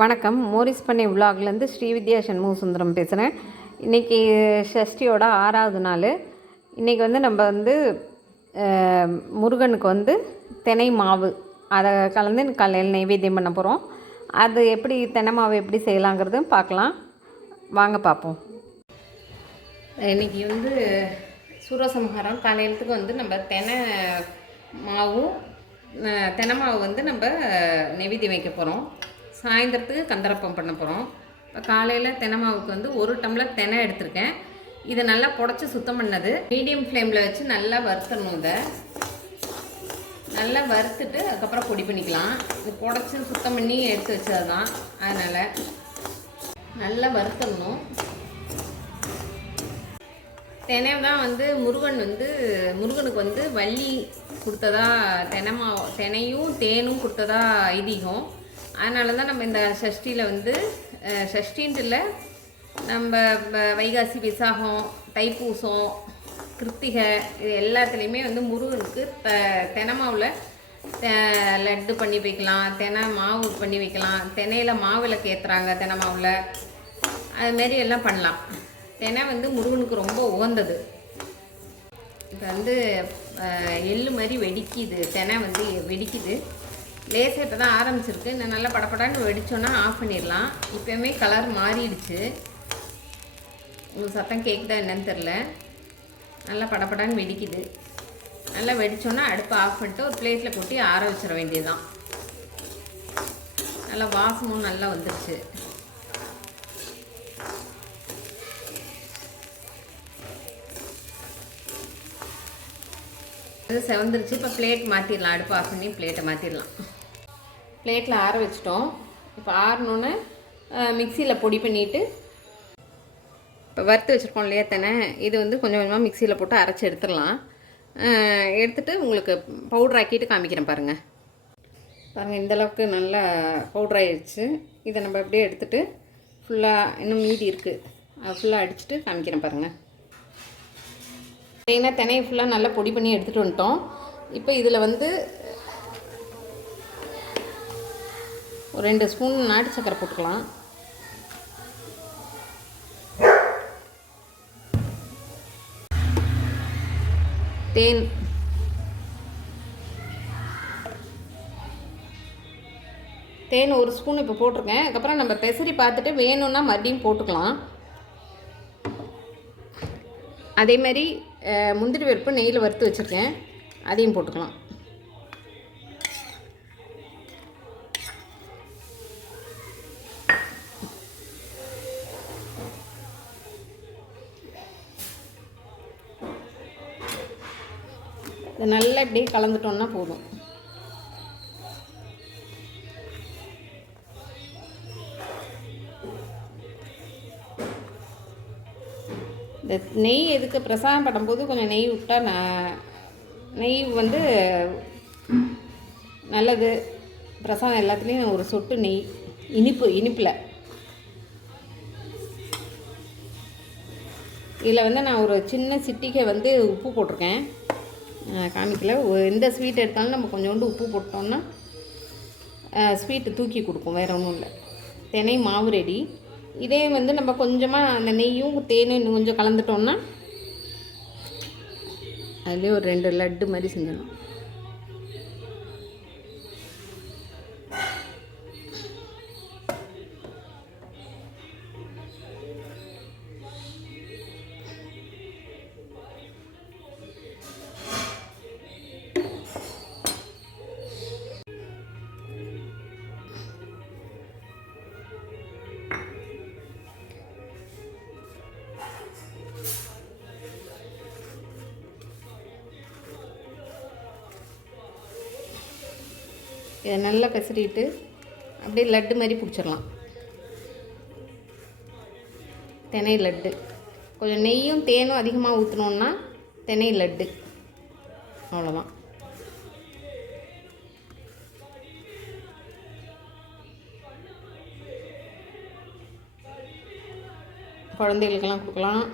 வணக்கம். மோரிஸ் பண்ணை விலாக்லேருந்து ஸ்ரீவித்யா சண்முக சுந்தரம் பேசுகிறேன். இன்றைக்கி ஷஷ்டியோட 6வது நாள். இன்றைக்கி நம்ம முருகனுக்கு தினை மாவு அதை கலந்து காலையில் நைவேத்தியம் பண்ண போகிறோம். அது எப்படி தினை மாவு எப்படி செய்யலாங்கிறது பார்க்கலாம். வாங்க பார்ப்போம். இன்றைக்கி சூரசம்ஹாரம் காலையிலத்துக்கு நம்ம தினை மாவும் நம்ம நைவேத்தியம் வைக்க போகிறோம். சாயந்தரத்துக்கு கந்தரப்பம் பண்ண போகிறோம். இப்போ காலையில் தினை மாவுக்கு 1 டம்ளர் தினை எடுத்திருக்கேன். இதை நல்லா புடச்சி சுத்தம் பண்ணது மீடியம் ஃப்ளேமில் வச்சு நல்லா வறுத்தணும். இதை நல்லா வறுத்துட்டு அதுக்கப்புறம் பொடி பண்ணிக்கலாம். இது புடச்சி சுத்தம் பண்ணி எடுத்து வச்சது தான், அதனால் நல்லா வறுத்தணும். தினை தான் முருகனுக்கு வள்ளி கொடுத்ததா தினையும் தேனும் கொடுத்ததா ஐதீகம். அதனால தான் நம்ம இந்த ஷஷ்டியில் ஷஷ்டின்ட்டு இல்லை, நம்ம வைகாசி, விசாகம், தைப்பூசம், கிருத்திகை இது எல்லாத்துலேயுமே முருகனுக்கு தினை மாவில் லட்டு பண்ணி வைக்கலாம், தினை மாவு பண்ணி வைக்கலாம், தினையில் மாவிளக்கு ஏற்றுறாங்க தினை மாவில், அதுமாரி எல்லாம் பண்ணலாம். தினை முருகனுக்கு ரொம்ப உகந்தது. இப்போ எள்ளு மாதிரி வெடிக்குது, தினை வெடிக்குது. லேசாக இப்போ தான் ஆரம்பிச்சிருக்கு. நான் நல்லா படப்படான்னு வெடித்தோன்னா ஆஃப் பண்ணிடலாம். இப்போயுமே கலர் மாறிடுச்சு. உங்களுக்கு சத்தம் கேட்குதா என்னன்னு தெரில. நல்லா படப்படான்னு வெடிக்குது. நல்லா வெடித்தோன்னா அடுப்பை ஆஃப் பண்ணிட்டு ஒரு பிளேட்டில் கொட்டி ஆற வச்சிட வேண்டியதுதான். நல்லா வாசமும் நல்லா வந்துடுச்சு. அது செவந்துருச்சு. இப்போ பிளேட் மாற்றிடலாம். அடுப்பு ஆஃப் பண்ணி பிளேட்டை மாற்றிடலாம். பிளேட்டில் ஆற வச்சிட்டோம். இப்போ ஆறணுன்னு மிக்சியில் பொடி பண்ணிவிட்டு இப்போ வறுத்து வச்சுருக்கோம் இல்லையா தினை, இது கொஞ்சம் கொஞ்சமாக மிக்சியில் போட்டு அரைச்சி எடுத்துடலாம். எடுத்துகிட்டு உங்களுக்கு பவுட்ரு ஆக்கிட்டு காமிக்கிறேன் பாருங்கள். இந்தளவுக்கு நல்லா பவுட்ரு ஆகிடுச்சு. இதை நம்ம அப்படியே எடுத்துகிட்டு ஃபுல்லாக இன்னும் மீதி இருக்குது, அது ஃபுல்லாக அடிச்சுட்டு காமிக்கிறேன் பாருங்கள். ஏன்னா தினையை ஃபுல்லாக நல்லா பொடி பண்ணி எடுத்துகிட்டு வந்துட்டோம். இப்போ இதில் ஒரு 2 ஸ்பூன் நாட்டு சக்கரை போட்டுக்கலாம். தேன் 1 ஸ்பூன் இப்போ போட்டிருக்கேன். அதுக்கப்புறம் நம்ம பெசரி பார்த்துட்டு வேணும்னா மறுபடியும் போட்டுக்கலாம். அதேமாதிரி முந்திரி பருப்பு நெய்யில் வறுத்து வச்சுருக்கேன், அதையும் போட்டுக்கலாம். இதை நல்லா இப்படியே கலந்துட்டோம்னா போதும். இந்த நெய் எதுக்கு பிரசாதம் பண்ணும்போது கொஞ்சம் நெய் விட்டால் நெய் நல்லது. பிரசாதம் எல்லாத்துலேயும் ஒரு சொட்டு நெய், இனிப்பில். இதில் நான் ஒரு சின்ன சிட்டிகை உப்பு போட்டிருக்கேன், காமிக்கல. எந்த ஸ்வீட் எடுத்தாலும் நம்ம கொஞ்சோண்டு உப்பு போட்டோம்னா ஸ்வீட்டு தூக்கி கொடுக்கும், வேறு ஒன்றும் இல்லை. தினை மாவு ரெடி. இதே நம்ம கொஞ்சமாக அந்த நெய்யும் தேனும் இன்னும் கொஞ்சம் கலந்துட்டோம்னா அதுலேயே ஒரு 2 லட்டு மாதிரி செஞ்சிடணும். இதை நல்லா பெசரிட்டு அப்படியே லட்டு மாதிரி பிடிச்சிடலாம். தினை லட்டு. கொஞ்சம் நெய்யும் தேனும் அதிகமாக ஊற்றினோன்னா தினை லட்டு. அவ்வளோதான். குழந்தைகளுக்கெல்லாம் கொடுக்கலாம்.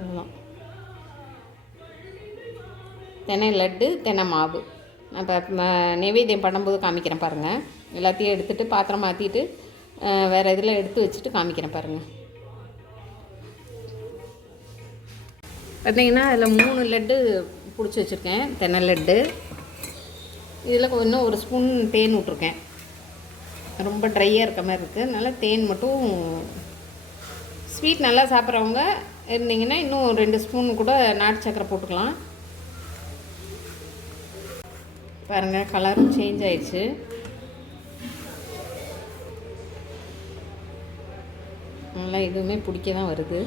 அவ்வளோதான். தினை லட்டு, தினை மாவு. நான் இப்போ நைவேத்தியம் பண்ணும்போது காமிக்கிறேன் பாருங்கள். எல்லாத்தையும் எடுத்துகிட்டு பாத்திரம் மாற்றிட்டு வேறு இதில் எடுத்து வச்சுட்டு காமிக்கிறேன் பாருங்கள். பார்த்திங்கன்னா அதில் 3 லட்டு பிடிச்சி வச்சுருக்கேன், தென்னை லட்டு. இதில் இன்னும் ஒரு ஸ்பூன் தேன் விட்ருக்கேன். ரொம்ப ட்ரையாக இருக்க மாதிரி இருக்குது, அதனால் தேன் மட்டும். ஸ்வீட் நல்லா சாப்பிட்றவங்க இருந்தீங்கன்னா இன்னும் 2 ஸ்பூன் கூட நாட்டு சக்கரை போட்டுக்கலாம். பாருங்கள், கலரும் சேஞ்ச் ஆயிடுச்சு. நல்லா இதுவுமே பிடிக்க தான் வருது.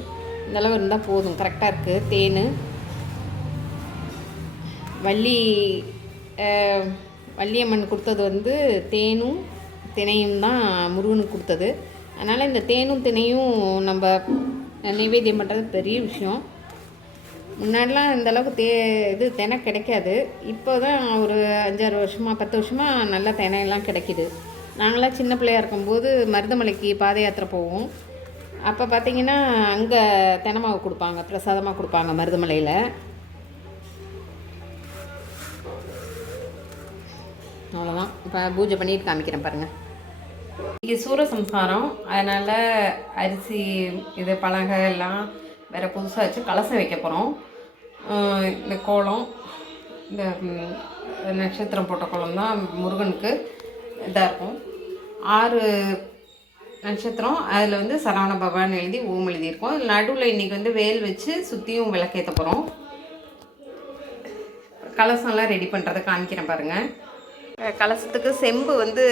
இந்தளவு இருந்தால் போதும், கரெக்டாக இருக்குது. தேன் வள்ளியம்மன் கொடுத்தது வந்து தேனும் தினையும் தான் முருகனுக்கு கொடுத்தது. அதனால் இந்த தேனும் தினையும் நம்ம நைவேத்தியம் பண்ணுறது பெரிய விஷயம். முன்னாடிலாம் இந்தளவுக்கு இது தினை கிடைக்காது. இப்போ தான் ஒரு 5-6 வருஷமாக 10 வருஷமாக நல்லா தினையெல்லாம் கிடைக்கிது. நாங்களாம் சின்ன பிள்ளையாக இருக்கும்போது மருதமலைக்கு பாத யாத்திரை போவோம். அப்போ பார்த்திங்கன்னா அங்கே தெனை மாவு கொடுப்பாங்க, பிரசாதமாக கொடுப்பாங்க மருதமலையில். அவ்வளோதான். இப்போ பூஜை பண்ணிட்டு காமிக்கிறேன் பாருங்கள். இன்றைக்கி சூரசம்ஹாரம், அதனால் அரிசி இது பலகை எல்லாம் வேறு புதுசாக வச்சு கலசம் வைக்க போகிறோம். இந்த கோலம், இந்த நட்சத்திரம் போட்ட கோலம் தான் முருகனுக்கு இதாக இருக்கும். 6 நட்சத்திரம், அதில் வந்து சரவண பகவான் எழுதி ஓம் எழுதியிருக்கோம். நடுவில் இன்றைக்கி வந்து வேல் வச்சு சுற்றியும் விளக்கேற்ற போகிறோம். கலசம்லாம் ரெடி பண்ணுறதை காமிக்கிறேன் பாருங்கள். கலசத்துக்கு செம்பு வந்து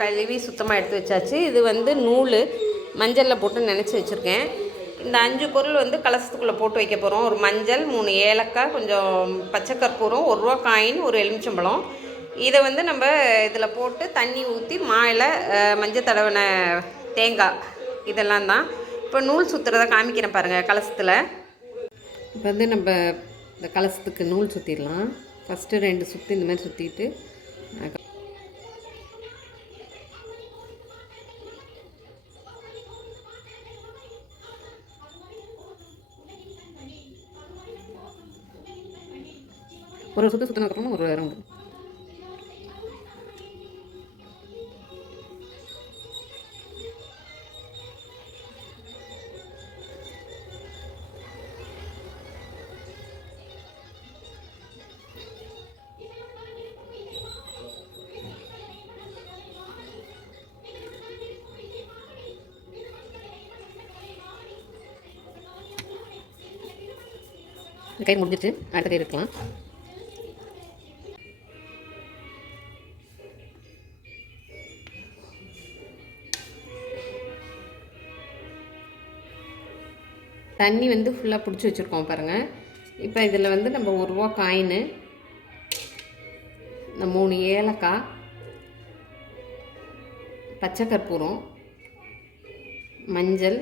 கழுவி சுத்தமாக எடுத்து வச்சாச்சு. இது வந்து நூல் மஞ்சளில் போட்டு நினச்சி வச்சுருக்கேன். இந்த 5 பொருள் வந்து கலசத்துக்குள்ளே போட்டு வைக்க போகிறோம். ஒரு மஞ்சள், 3 ஏலக்காய், கொஞ்சம் பச்சை கற்பூரம், 1 ரூபா காயின், ஒரு எலுமிச்சம்பழம். இதை வந்து நம்ம இதில் போட்டு தண்ணி ஊற்றி மாயில் மஞ்சள் தடவின தேங்காய் இதெல்லாம் தான். இப்போ நூல் சுற்றுறதை காமிக்கிறேன் பாருங்கள் கலசத்தில். இப்போ வந்து நம்ம இந்த கலசத்துக்கு நூல் சுற்றிடலாம். ஃபஸ்ட்டு 2 சுற்று இந்த மாதிரி சுற்றிட்டு ஒரு சுற்று சுற்றினதுக்கப்புறமா ஒரு ரவுண்டு. கை முடிஞ்சிட்டு அடுத்த கை இருக்கலாம். தண்ணி வந்து ஃபுல்லாக பிடிச்சி வச்சுருக்கோம் பாருங்கள். இப்போ இதில் வந்து நம்ம 1 ரூபா காயினு, இந்த 3 ஏலக்காய், பச்சை கற்பூரம், மஞ்சள்,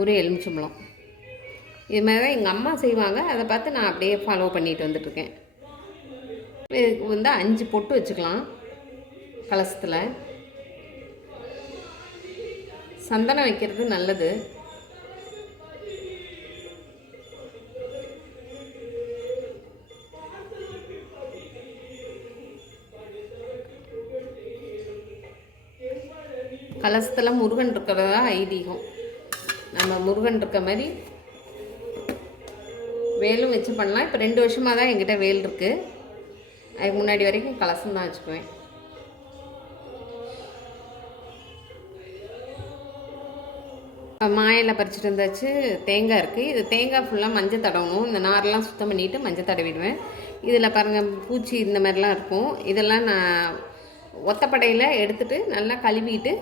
ஒரு எலுமிச்சம்பழம், இது மாதிரி தான் எங்கள் அம்மா செய்வாங்க. அதை பார்த்து நான் அப்படியே ஃபாலோ பண்ணிட்டு வந்துட்டுருக்கேன். இதுக்கு வந்து 5 பொட்டு வச்சுக்கலாம். கலசத்தில் சந்தனம் வைக்கிறது நல்லது. கலசத்தில் முருகன் இருக்கிறதா ஐதீகம். நம்ம முருகன் இருக்க மாதிரி வேலும் வச்சு பண்ணலாம். இப்போ 2 வருஷமாக தான் என்கிட்ட வேல் இருக்குது. அதுக்கு முன்னாடி வரைக்கும் கலசம் தான் வச்சுக்குவேன். மாயில் பறிச்சுட்டு வந்தாச்சு. தேங்காய் இருக்குது. இது தேங்காய் ஃபுல்லாக மஞ்சள் தடவணும். இந்த நாரெல்லாம் சுத்தம் பண்ணிவிட்டு மஞ்சள் தடவிடுவேன். இதில் பாருங்கள் பூச்சி இந்த மாதிரிலாம் இருக்கும். இதெல்லாம் நான் ஒத்தப்படையில் எடுத்துகிட்டு நல்லா கழுவிட்டு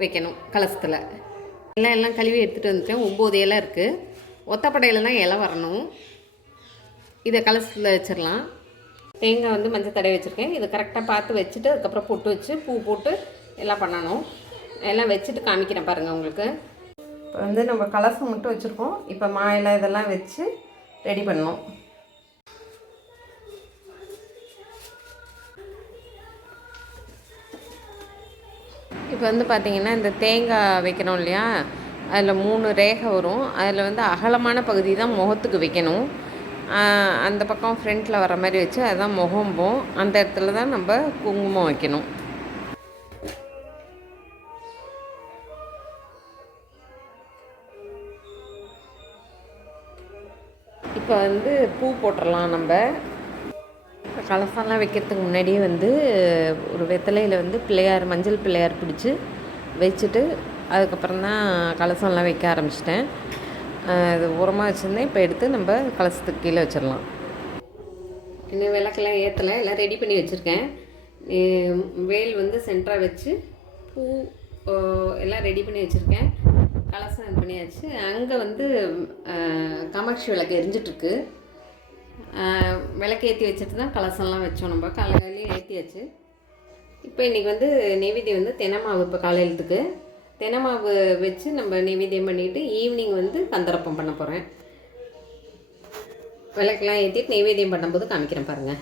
வைக்கணும். கலசத்தில் எல்லாம் கழுவி எடுத்துகிட்டு வந்துட்டேன். 9 இலை இருக்குது. ஒத்தப்படையில் தான் இலை வரணும். இதை கலசத்தில் வச்சிடலாம். தேங்காய் வந்து மஞ்சள் தடவி வச்சுருக்கேன். இதை கரெக்டாக பார்த்து வச்சுட்டு அதுக்கப்புறம் பொட்டு வச்சு பூ போட்டு எல்லாம் பண்ணணும். எல்லாம் வச்சுட்டு காமிக்கிறேன் பாருங்கள் உங்களுக்கு. இப்போ வந்து நம்ம கலசம் மட்டும் வச்சுருக்கோம். இப்போ மாயிலை இதெல்லாம் வச்சு ரெடி பண்ணணும். இப்போ வந்து பார்த்திங்கன்னா இந்த தேங்காய் வைக்கணும் இல்லையா, அதில் 3 ரேகை வரும். அதில் வந்து அகலமான பகுதி தான் முகத்துக்கு வைக்கணும். அந்த பக்கம் ஃப்ரண்ட்டில் வர மாதிரி வச்சு அதுதான் முகம்போம். அந்த இடத்துல தான் நம்ம குங்குமம் வைக்கணும். இப்போ வந்து பூ போட்டுடலாம் நம்ம. கலசம்லாம் வைக்கிறதுக்கு முன்னாடியே வந்து ஒரு வெத்தலையில் வந்து பிள்ளையார், மஞ்சள் பிள்ளையார் பிடிச்சி வச்சுட்டு அதுக்கப்புறம் தான் கலசம்லாம் வைக்க ஆரம்பிச்சிட்டேன். இது உரமாக வச்சுருந்தேன். இப்போ எடுத்து நம்ம கலசத்துக்கு கீழே வச்சிடலாம். இன்னும் விளக்கெல்லாம் ஏற்றலை, எல்லாம் ரெடி பண்ணி வச்சுருக்கேன். வேல் வந்து சென்டராக வச்சு பூ எல்லாம் ரெடி பண்ணி வச்சுருக்கேன். கலசம் இது பண்ணியாச்சு. அங்கே வந்து காமாட்சி விளக்கு எரிஞ்சிட்ருக்கு. விளக்கு ஏற்றி வச்சுட்டு தான் கலசம்லாம் வச்சோம். நம்ம காலையிலேயே ஏற்றியாச்சு. இப்போ இன்றைக்கி வந்து நெய்வேத்தியம் வந்து தென்னமாவு. இப்போ காலையிலத்துக்கு தென்னமாவு வச்சு நம்ம நெய்வேத்தியம் பண்ணிவிட்டு ஈவினிங் வந்து கந்தரப்பம் பண்ண போகிறேன். விளக்கெல்லாம் ஏற்றிட்டு நெய்வேத்தியம் பண்ணும்போது காமிக்கிறேன் பாருங்கள்.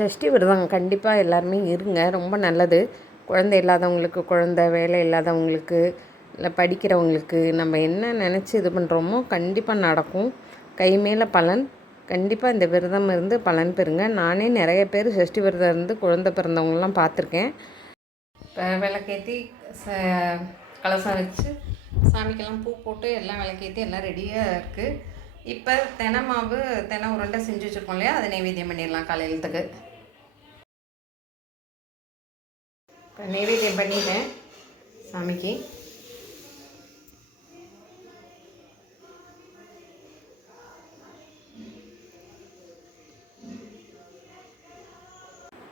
சஷ்டி விரதம் கண்டிப்பாக எல்லாருமே இருங்க, ரொம்ப நல்லது. குழந்தை இல்லாதவங்களுக்கு, குழந்தை, வேலை இல்லாதவங்களுக்கு, இல்லை படிக்கிறவங்களுக்கு நம்ம என்ன நினச்சி இது பண்ணுறோமோ கண்டிப்பாக நடக்கும். கை மேலே பலன். கண்டிப்பாக இந்த விரதம் இருந்து பலன் பெறுங்க. நானே நிறைய பேர் சஷ்டி விரதம் இருந்து குழந்தை பிறந்தவங்களாம் பார்த்துருக்கேன். இப்போ விளக்கேற்றி கலசம் வச்சு சாமிக்கெல்லாம் பூ போட்டு எல்லாம் விளக்கேற்றி எல்லாம் ரெடியாக இருக்குது. இப்போ தென்னமாவு, தென்னை உருண்டை செஞ்சு வச்சுருக்கோம் இல்லையா, அதை நெய்வேத்தியம் பண்ணிடலாம் காலையிலத்துக்கு. இப்போ நெய்வேத்தியம் பண்ணிட்டேன் சாமிக்கு.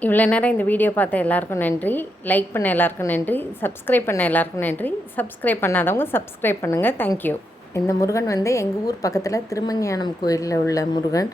இவ்வளோ நேரம் இந்த வீடியோ பார்த்த எல்லாருக்கும் நன்றி. லைக் பண்ண எல்லாருக்கும் நன்றி. சப்ஸ்கிரைப் பண்ண எல்லாருக்கும் நன்றி. சப்ஸ்கிரைப் பண்ணாதவங்க சப்ஸ்கிரைப் பண்ணுங்கள். தேங்க்யூ. இந்த முருகன் வந்து எங்கள் ஊர் பக்கத்தில் திருமஞானம் கோயிலில் உள்ள முருகன்.